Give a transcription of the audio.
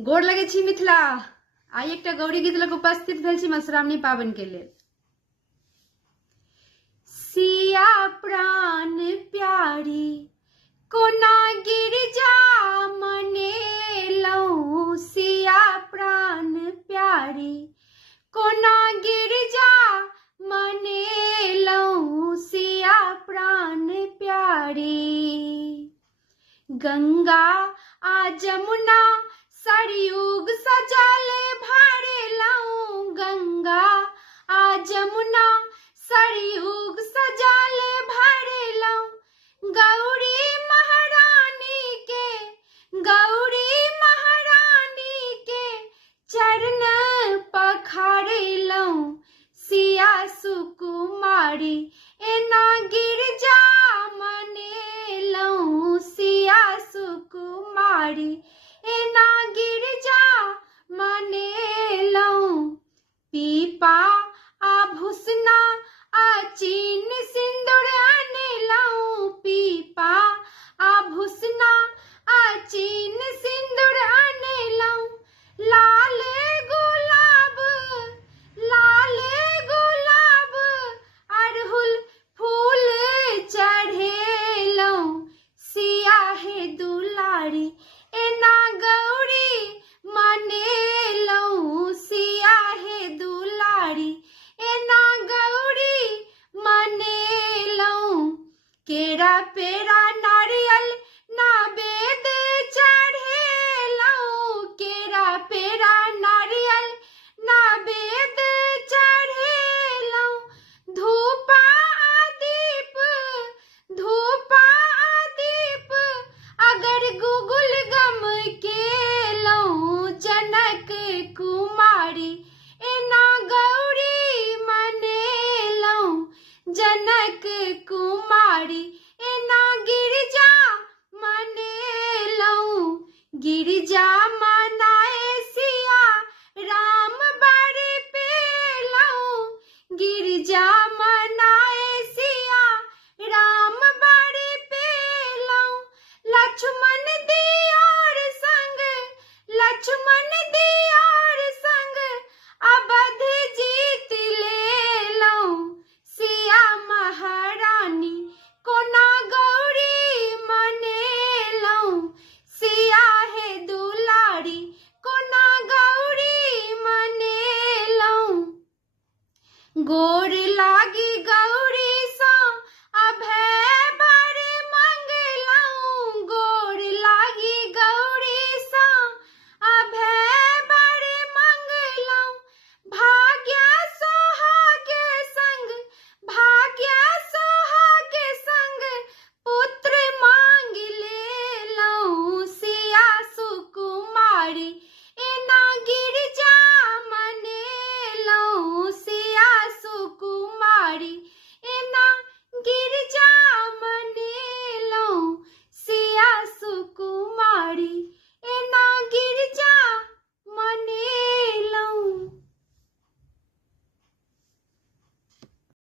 गोर लगे छी मिथिला। आई एक गौरी गीत लग उपस्थित भेल छी मधुश्रावणी पावन के लेल। सिया प्राण प्यारी कोना गिरजा मनेलहुँ, सिया प्राण प्यारी कोना गिरजा मनेलहुँ, सिया प्राण प्यारी। गंगा आ जमुना सरयुग सजल भरलहुँ, गंगा आ जमुना सरयुग सजल भरलहुँ। गौरी महारानी के चरण पखारलहुँ, सिया सुकुमारी एना गिरजा मनेलहुँ, सिया सुकुमारी एना गिरजा मनेलहुँ। पीपा आ भुसना आ चीन सिंदूर अनलहुँ, पीपा आ भुसना आ चीन सिंदूर अनलहुँ। लाल गुलाब अड़हुल फूल चढ़ेलहुँ, सिया हे दुलारी एना गौरी मनेलहुँ, सिया हे दुलारी एना गौरी मनेलहुँ। केरा पेड़ा नारियल नैवेद चढ़ेलहुँ, केरा पेड़ा नारियल नैवेद चढ़ेलहुँ। धूप आ दीप अगर गुगुल गम केलहुँ, जनक कुमारी एना गौरी मनेलहुँ, जनक कुमारी एना गिरजा मनेलहुँ। गिरजा मना